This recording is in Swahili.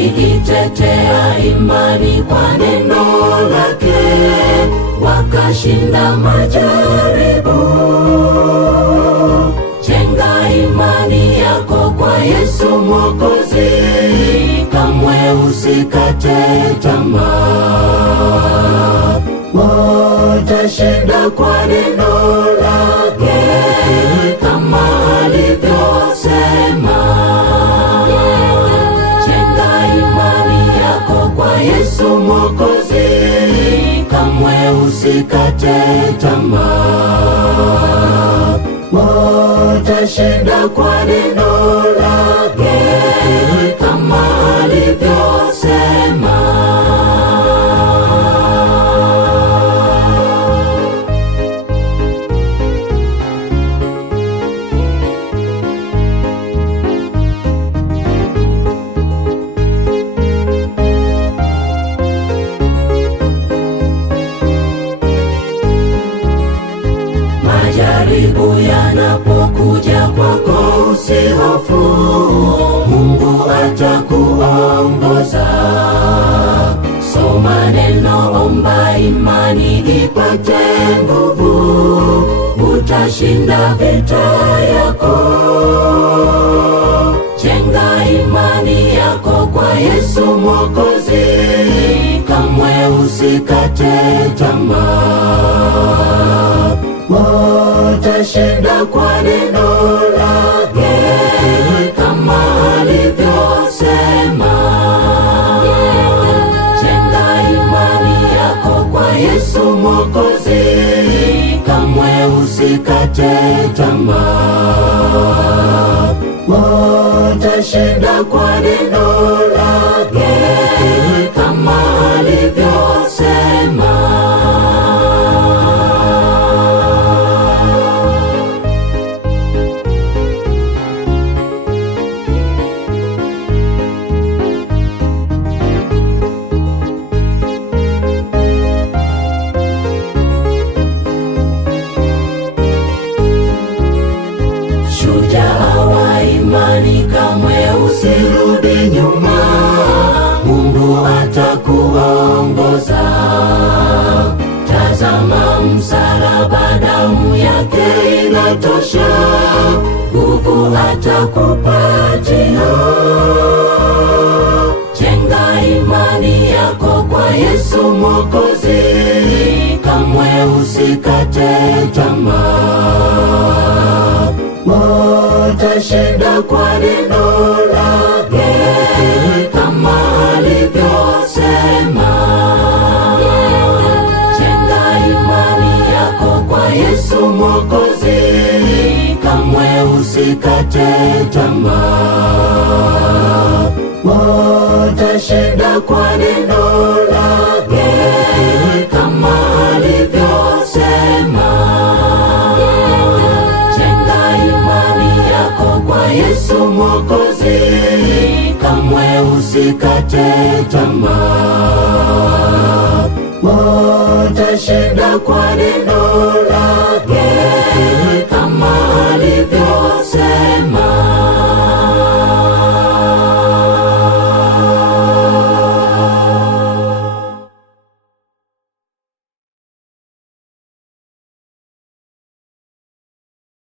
waliitetea imani kwa neno lake, wakashinda majaribu. Jenga imani yako kwa Yesu Mwokozi, kamwe usikate tamaa. Watashinda kwa neno lake, kama alivyosema. Jenga imani yako kwa Yesu Mwokozi, kamwe usikate tamaa. Watashinda kwa neno lake, kama alivyosema. Majaribu yanapokuja kwako usihofu, Mungu atakuongoza. Soma neno, omba, imani ipate nguvu, utashinda vita yako. Jenga imani yako kwa Yesu Mwokozi, kamwe usikate tamaa. Watashinda kwa neno lake, kama alivyosema. Jenga imani yako kwa Yesu Mwokozi, kamwe usikate tamaa. Watashinda kwa neno lake, kama alivyosema. Shujaa wa imani, kamwe usirudi nyuma, Mungu atakuongoza. Tazama msalaba, damu yake inatosha, nguvu atakupatia. Jenga imani yako kwa Yesu Mwokozi, kamwe usikate tamaa. Watashinda kwa neno lake, kama alivyosema. Jenga imani yako kwa Yesu Mwokozi, kamwe usikate tamaa. Watashinda kwa neno lake, kama alivyosema. Yesu Mwokozi, kamwe usikate tamaa. Watashinda kwa neno lake, kama alivyosema.